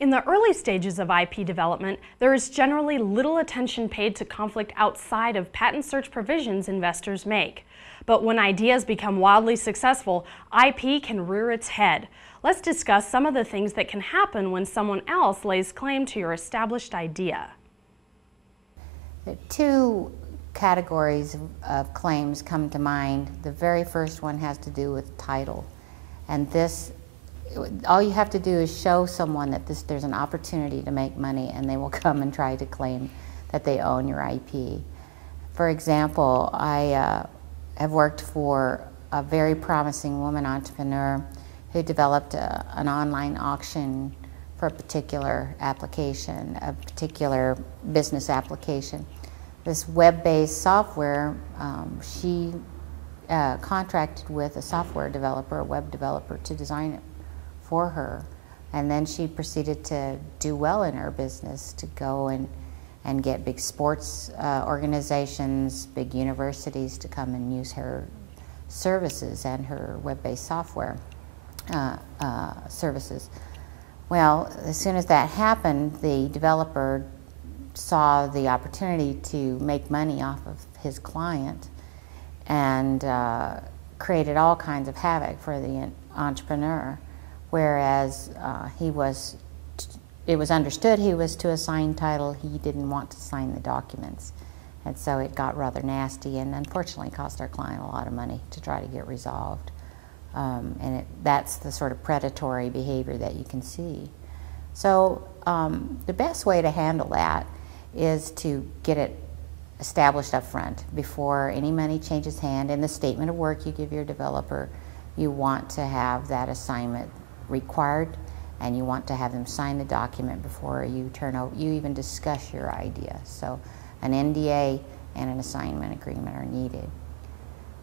In the early stages of IP development, there is generally little attention paid to conflict outside of patent search provisions investors make. But when ideas become wildly successful, IP can rear its head. Let's discuss some of the things that can happen when someone else lays claim to your established idea. There are two categories of claims come to mind. The very first one has to do with title. And this, all you have to do is show someone that there's an opportunity to make money, and they will come and try to claim that they own your IP. For example, I have worked for a very promising woman entrepreneur who developed an online auction for a particular application, a particular business application. This web-based software, she contracted with a software developer, a web developer, to design it for her. And then she proceeded to do well in her business, to go and get big sports organizations, big universities to come and use her services and her web-based software services. Well, as soon as that happened, the developer saw the opportunity to make money off of his client and created all kinds of havoc for the entrepreneur, whereas it was understood he was to assign title. He didn't want to sign the documents, and so it got rather nasty and unfortunately cost our client a lot of money to try to get resolved. And that's the sort of predatory behavior that you can see. So the best way to handle that is to get it established up front before any money changes hand. In the statement of work you give your developer, you want to have that assignment required, and you want to have them sign the document before you you even discuss your idea. So an NDA and an assignment agreement are needed.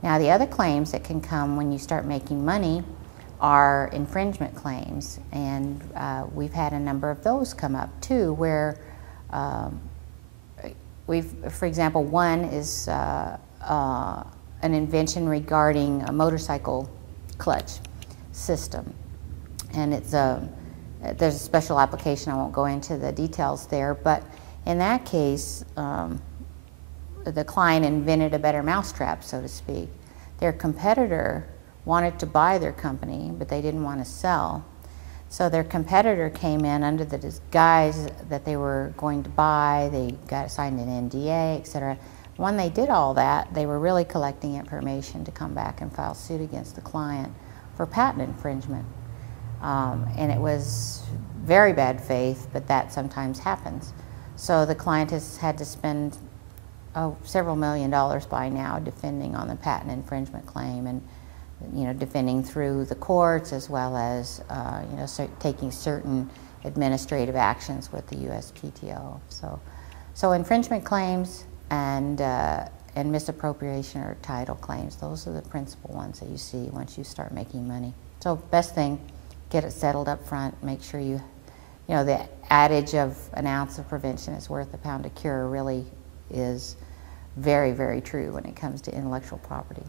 Now, the other claims that can come when you start making money are infringement claims, and we've had a number of those come up too, where for example, one is an invention regarding a motorcycle clutch system, and there's a special application. I won't go into the details there, but in that case, the client invented a better mousetrap, so to speak. Their competitor wanted to buy their company, but they didn't want to sell. So their competitor came in under the disguise that they were going to buy. They signed an NDA, etc. When they did all that, they were really collecting information to come back and file suit against the client for patent infringement. And it was very bad faith, but that sometimes happens. So the client has had to spend several $1 million by now defending on the patent infringement claim, and defending through the courts, as well as taking certain administrative actions with the USPTO. So infringement claims and misappropriation or title claims, those are the principal ones that you see once you start making money. So best thing, get it settled up front. Make sure the adage of an ounce of prevention is worth a pound of cure really is very, very true when it comes to intellectual property.